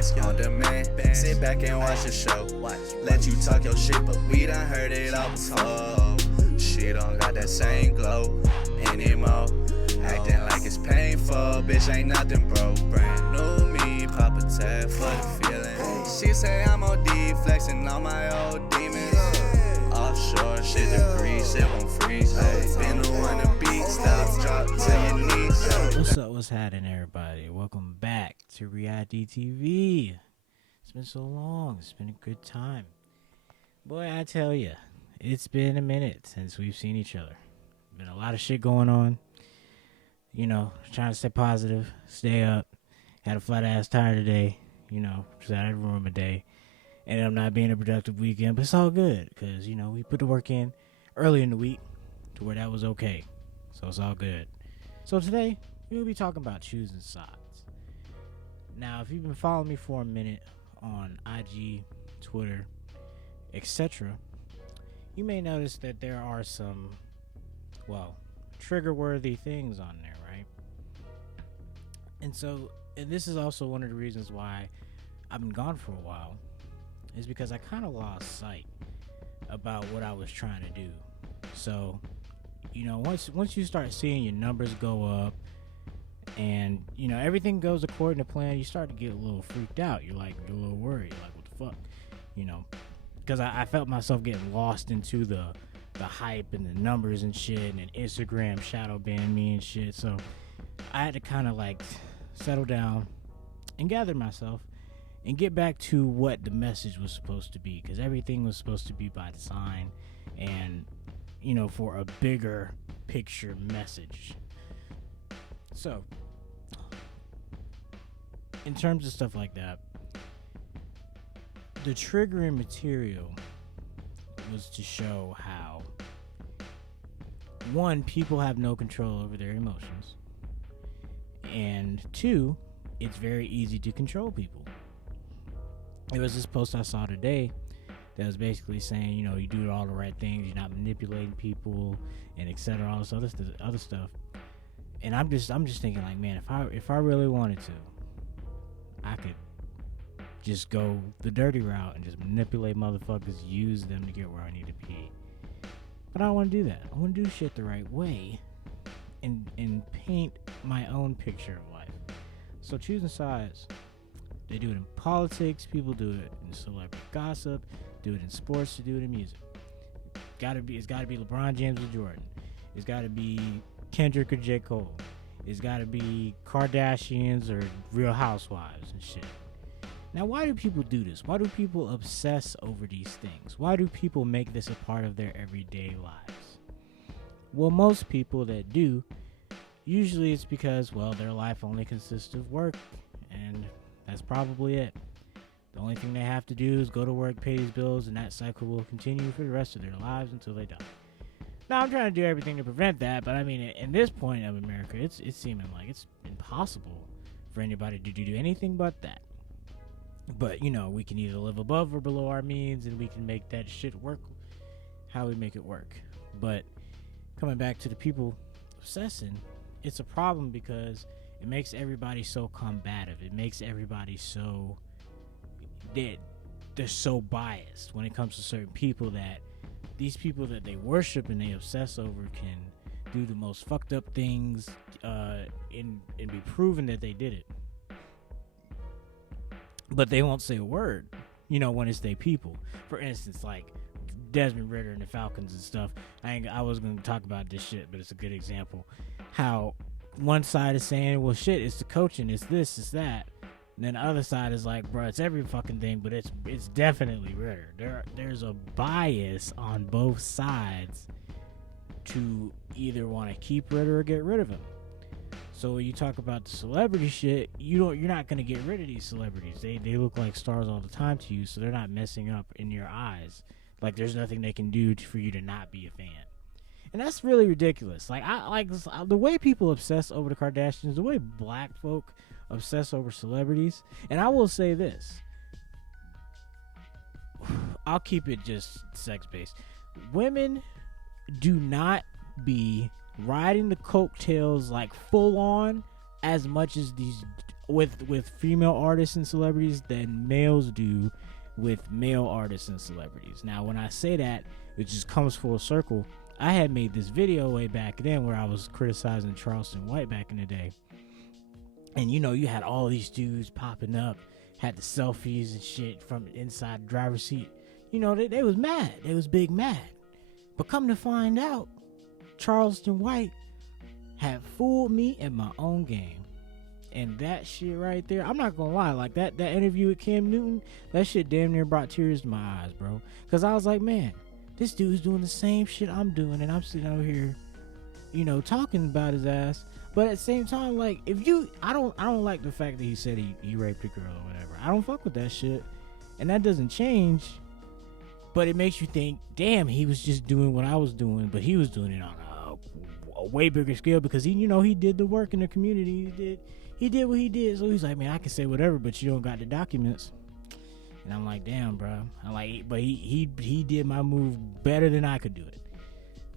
bands on demand. Sit back and watch the show. Let you talk your shit, but we done heard it all before. She don't got that same glow anymore. Acting like it's painful, bitch ain't nothing, bro. Brand new me, pop a tab for the feeling. She say I'm OD, flexing on my old demons. Offshore, shit degrees, shit won't freeze. Been the one to beat, stop, drop to your knees. What's up, what's happening, everybody? Welcome back to R.E.I.D TV. It's been so long, it's been a good time. Boy, I tell ya, it's been a minute since we've seen each other. Been a lot of shit going on. You know, trying to stay positive, stay up. Had a flat ass tire today, you know, just out of the room a day. Ended up not being a productive weekend, but it's all good because, you know, we put the work in early in the week to where that was okay. So it's all good. So today, we'll be talking about choosing sides. Now, if you've been following me for a minute on IG, Twitter, etc., you may notice that there are some, well, trigger-worthy things on there, right? And this is also one of the reasons why I've been gone for a while, is because I kind of lost sight about what I was trying to do. So, you know, once you start seeing your numbers go up and, you know, everything goes according to plan, you start to get a little freaked out. You're a little worried, like, what the fuck? You know, because I felt myself getting lost into the hype and the numbers and shit, and Instagram shadow banned me and shit. So I had to kind of like settle down and gather myself and get back to what the message was supposed to be, because everything was supposed to be by design and, you know, for a bigger picture message. So in terms of stuff like that, the triggering material was to show how, one, people have no control over their emotions, and two, it's very easy to control people. There was this post I saw today that was basically saying, you know, you do all the right things, you're not manipulating people, and etc., all this other stuff. And I'm just thinking, like, man, if I really wanted to, I could just go the dirty route and just manipulate motherfuckers, use them to get where I need to be. But I don't want to do that. I want to do shit the right way and paint my own picture of life. So choosing sides, they do it in politics, people do it in celebrity gossip, do it in sports, they do it in music. It's gotta be LeBron James or Jordan. It's gotta be Kendrick or J. Cole. It's gotta be Kardashians or Real Housewives and shit. Now, why do people do this? Why do people obsess over these things? Why do people make this a part of their everyday lives? Well, most people that do, usually it's because, well, their life only consists of work, and that's probably it. The only thing they have to do is go to work, pay these bills, and that cycle will continue for the rest of their lives until they die. Now, I'm trying to do everything to prevent that, but I mean, in this point of America, it's seeming like it's impossible for anybody to do anything but that. But, you know, we can either live above or below our means, and we can make that shit work how we make it work. But coming back to the people obsessing, it's a problem because it makes everybody so combative. It makes everybody so they're so biased when it comes to certain people, that these people that they worship and they obsess over can do the most fucked up things and be proven that they did it. But they won't say a word, you know, when it's their people. For instance, like Desmond Ritter and the Falcons and stuff. I was going to talk about this shit, but it's a good example. How one side is saying, well, shit, it's the coaching, it's this, it's that. And then the other side is like, bro, it's every fucking thing, but it's definitely Ritter. There's a bias on both sides to either want to keep Ritter or get rid of him. So when you talk about the celebrity shit, you're not gonna get rid of these celebrities. They look like stars all the time to you, so they're not messing up in your eyes. Like, there's nothing they can do for you to not be a fan. And that's really ridiculous. Like, I like the way people obsess over the Kardashians, the way black folk obsess over celebrities. And I will say this, I'll keep it just sex-based. Women do not be riding the coattails like full on as much as these with female artists and celebrities than males do with male artists and celebrities. Now, when I say that, it just comes full circle. I had made this video way back then where I was criticizing Charleston White back in the day. And, you had all these dudes popping up, had the selfies and shit from inside the driver's seat. They was mad. They was big mad. But come to find out, Charleston White had fooled me in my own game. And that shit right there, I'm not gonna lie, like that interview with Cam Newton, that shit damn near brought tears to my eyes, bro. Cause I was like, man, this dude's doing the same shit I'm doing, and I'm sitting over here, talking about his ass. But at the same time, like, I don't like the fact that he said he raped a girl or whatever. I don't fuck with that shit, and that doesn't change. But it makes you think, damn, he was just doing what I was doing, but he was doing it on a way bigger scale because he did the work in the community. He did what he did. So he's like, man, I can say whatever, but you don't got the documents. And I'm like, damn, bro. I'm like, but he did my move better than I could do it.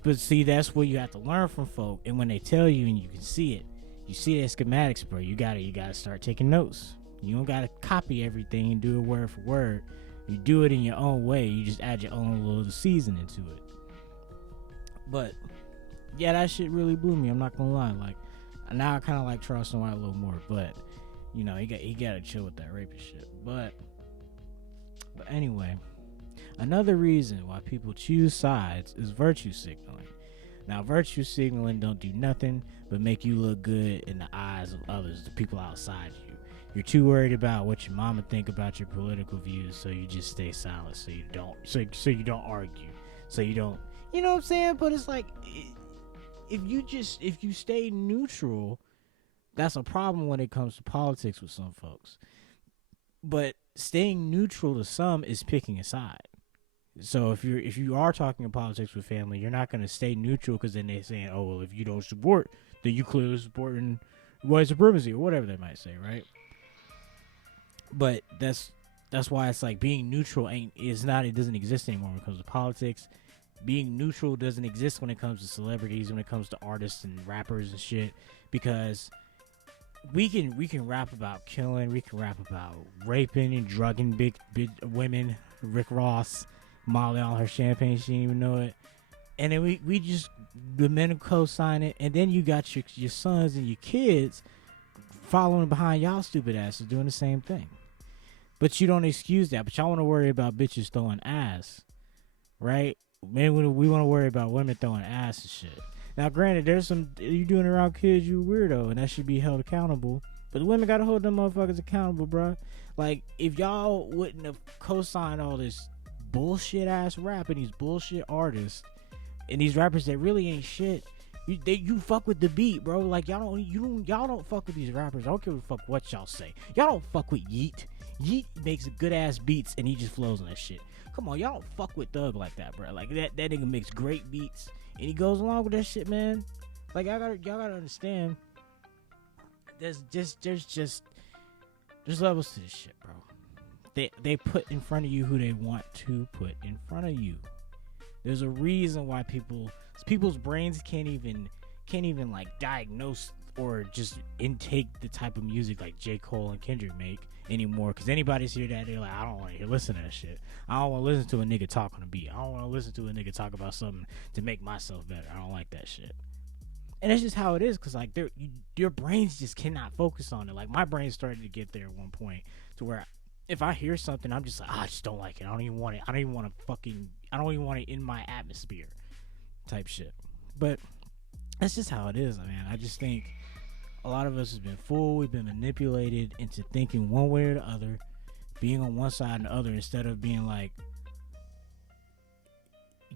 But see, that's what you have to learn from folk. And when they tell you and you can see it, you see their schematics, bro. You gotta start taking notes. You don't gotta copy everything and do it word for word. You do it in your own way. You just add your own little seasoning to it. But yeah, that shit really blew me. I'm not gonna lie. Like, now I kind of like Charleston White a little more, but he got to chill with that rapist shit. But anyway, another reason why people choose sides is virtue signaling. Now, virtue signaling don't do nothing but make you look good in the eyes of others, the people outside you. You're too worried about what your mama think about your political views, so you just stay silent, so you don't argue, so you don't, you know what I'm saying? But it's like, if you stay neutral, that's a problem when it comes to politics with some folks. But staying neutral to some is picking a side. So if you are talking politics with family, you're not going to stay neutral because then they're saying, oh, well, if you don't support, then you clearly supporting white supremacy or whatever they might say, right? But that's why it's like being neutral it doesn't exist anymore when it comes to politics. Being neutral doesn't exist when it comes to celebrities, when it comes to artists and rappers and shit, because we can rap about killing, we can rap about raping and drugging big women, Rick Ross, Molly on her champagne, she didn't even know it, and then we just the men co-sign it, and then you got your sons and your kids following behind y'all stupid asses doing the same thing, but you don't excuse that. But y'all want to worry about bitches throwing ass, right? Man, we want to worry about women throwing ass and shit. Now, granted, there's you doing around kids, you weirdo, and that should be held accountable. But the women gotta hold them motherfuckers accountable, bro. Like, if y'all wouldn't have co-signed all this bullshit ass rap and these bullshit artists and these rappers that really ain't shit, you fuck with the beat, bro. Like, y'all don't fuck with these rappers. I don't give a fuck what y'all say. Y'all don't fuck with Yeet. Yeet makes good ass beats and he just flows on that shit. Come on, y'all don't fuck with Thug like that, bro. Like, that nigga makes great beats and he goes along with that shit, man. Like, y'all gotta understand. There's levels to this shit, bro. They put in front of you who they want to put in front of you. There's a reason why people's brains can't even like diagnose or just intake the type of music like J. Cole and Kendrick make anymore. Because anybody's hear that, they're like, I don't want to listen to that shit. I don't want to listen to a nigga talk on a beat. I don't want to listen to a nigga talk about something to make myself better. I don't like that shit. And that's just how it is, because like your brains just cannot focus on it. Like, my brain started to get there at one point to where if I hear something, I'm just like, I just don't like it. I don't even want it. I don't even want it in my atmosphere type shit. But that's just how it is, man. I just think a lot of us have been fooled. We've been manipulated into thinking one way or the other, being on one side and the other, instead of being like,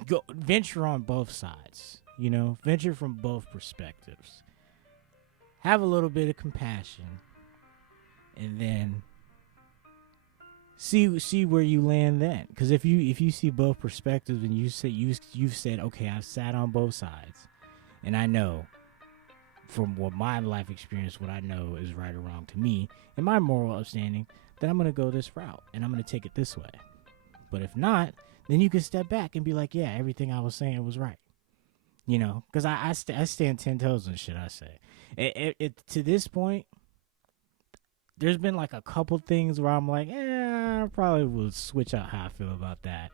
go venture on both sides. You know, venture from both perspectives. Have a little bit of compassion, and then see where you land then. Because if you see both perspectives and you've said, okay, I've sat on both sides, and I know from what my life experience, what I know is right or wrong to me, and my moral understanding, then I'm gonna go this route and I'm gonna take it this way. But if not, then you can step back and be like, yeah, everything I was saying was right. You know, because I stand 10 toes on shit I say. To this point, there's been like a couple things where I'm like, I probably will switch out how I feel about that.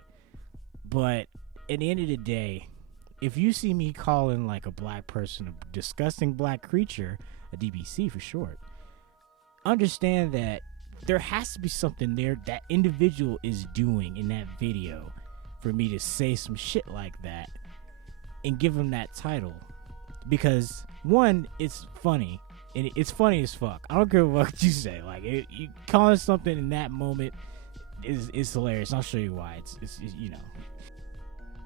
But at the end of the day, if you see me calling like a black person a disgusting black creature, a DBC for short, understand that there has to be something there that individual is doing in that video for me to say some shit like that and give him that title. Because one, it's funny, and it's funny as fuck. I don't care what you say. Like, you calling something in that moment is hilarious. I'll show you why. It's you know.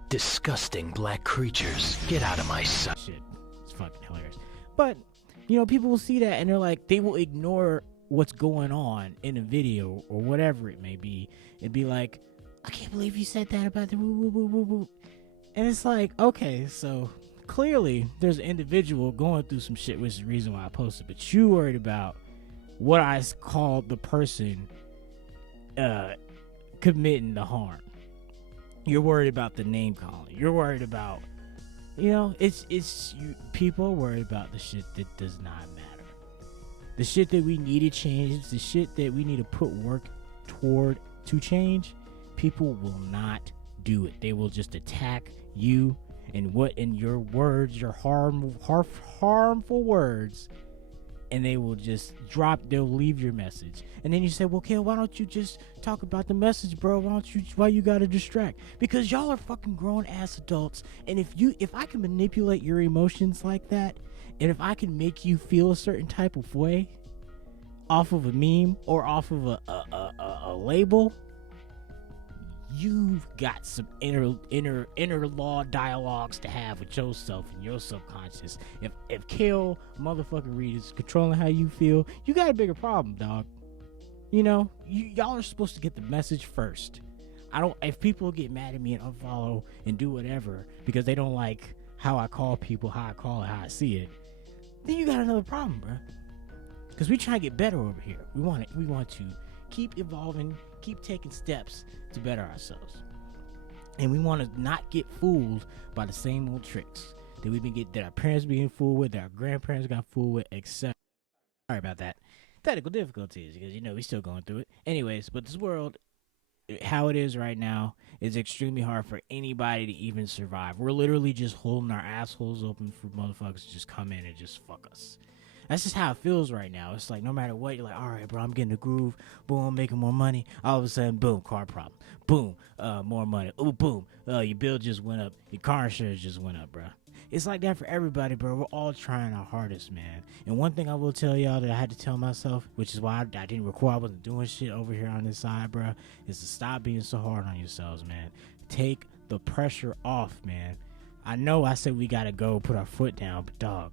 Disgusting black creatures, get out of my sight. Shit, it's fucking hilarious. But people will see that and they're like, they will ignore what's going on in a video or whatever it may be, and be like, I can't believe you said that about the woo woo woo woo woo. And it's like, okay, so clearly there's an individual going through some shit, which is the reason why I posted. But you worried about what I called the person committing the harm. You're worried about the name calling. You're worried about, people are worried about the shit that does not matter. The shit that we need to change, the shit that we need to put work toward to change, people will not do it. They will just attack you and your words, your harmful words, and they will just they'll leave your message. And then you say, well, Kale, why don't you just talk about the message, bro? Why you gotta distract? Because y'all are fucking grown ass adults, and if I can manipulate your emotions like that, and if I can make you feel a certain type of way off of a meme or off of a label, you've got some inner law dialogues to have with yourself and your subconscious. If Kale motherfucking Reed is controlling how you feel, you got a bigger problem, dog. Y'all are supposed to get the message first. If people get mad at me and unfollow and do whatever because they don't like how I call people, how I call it, how I see it, then you got another problem, bro. Because we try to get better over here. We want to keep evolving, keep taking steps to better ourselves. And we want to not get fooled by the same old tricks that our parents being fooled with, that our grandparents got fooled with, etc. Sorry about that. Technical difficulties, because we still going through it. Anyways, but this world, how it is right now, is extremely hard for anybody to even survive. We're literally just holding our assholes open for motherfuckers to just come in and just fuck us. That's just how it feels right now. It's like no matter what, you're like, all right, bro, I'm getting a groove. Boom, I'm making more money. All of a sudden, boom, car problem. Boom, more money. Oh, boom, your bill just went up. Your car insurance just went up, bro. It's like that for everybody, bro. We're all trying our hardest, man. And one thing I will tell y'all that I had to tell myself, which is why I didn't record, I wasn't doing shit over here on this side, bro, is to stop being so hard on yourselves, man. Take the pressure off, man. I know I said we gotta go put our foot down, but dog,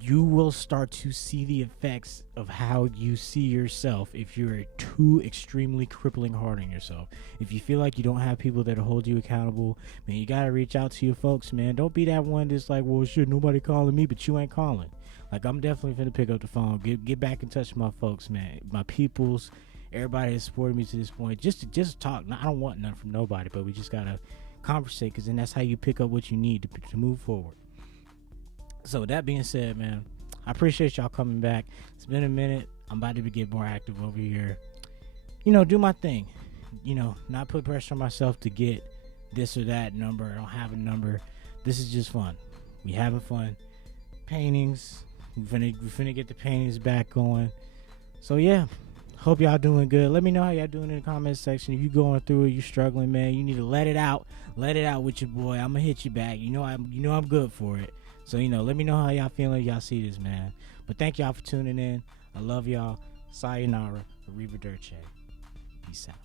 you will start to see the effects of how you see yourself if you're too extremely crippling hard on yourself. If you feel like you don't have people that hold you accountable, man, you gotta reach out to your folks, man. Don't be that one that's like, well, shit, nobody calling me, but you ain't calling. Like, I'm definitely finna pick up the phone, get back in touch with my folks, man, my peoples, everybody that's supported me to this point. Just talk. I don't want nothing from nobody, but we just gotta conversate, because then that's how you pick up what you need to move forward. So with that being said, man, I appreciate y'all coming back. It's been a minute. I'm about to get more active over here. Do my thing. Not put pressure on myself to get this or that number. I don't have a number. This is just fun. We having fun. Paintings. We finna get the paintings back going. So yeah, hope y'all doing good. Let me know how y'all doing in the comment section. If you going through it, you struggling, man, you need to let it out. Let it out with your boy. I'm gonna hit you back. I'm good for it. So, let me know how y'all feeling if y'all see this, man. But thank y'all for tuning in. I love y'all. Sayonara. Arrivederci. Peace out.